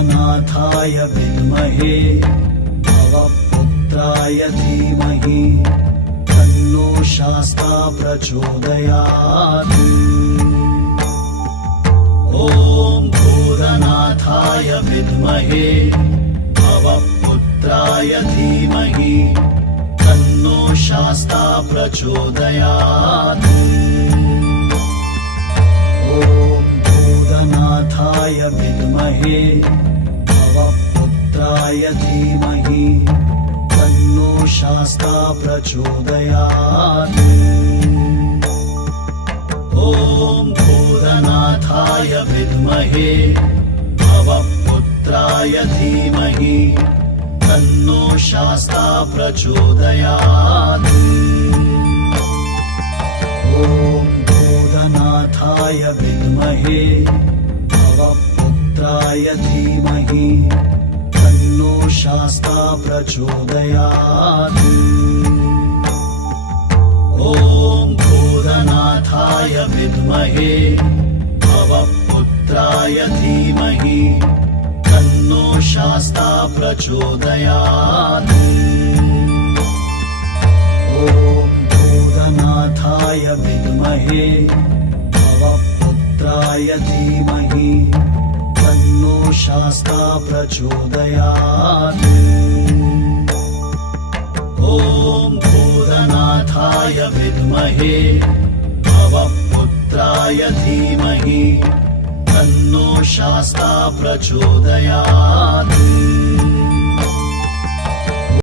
भूतनाथाय विद्महे भवपुत्राय धीमहि तन्नो शास्ता प्रचोदयात्। ॐ भूतनाथाय विद्महे भवपुत्राय धीमहि तन्नो शास्ता प्रचोदयात्। ॐ भूतनाथाय विद्महे भवपुत्राय धीमहि तन्नो शास्ता प्रचोदयात्। ॐ भूतनाथाय विद्महे भवपुत्राय धीमहि तन्नो शास्ता प्रचोदयात्। ॐ भूतनाथाय विद्महे भवपुत्राय धीमहि तन्नो शास्ता प्रचोदयात्। ॐ भूतनाथाय विद्महे भवपुत्राय धीमहि तन्नो शास्ता प्रचोदयात्। ॐ भूतनाथाय विद्महे भवपुत्राय धीमहि तन्नो शास्ता प्रचोदयात्। ॐ भूतनाथाय विद्महे भवपुत्राय धीमहि तन्नो शास्ता प्रचोदयात्।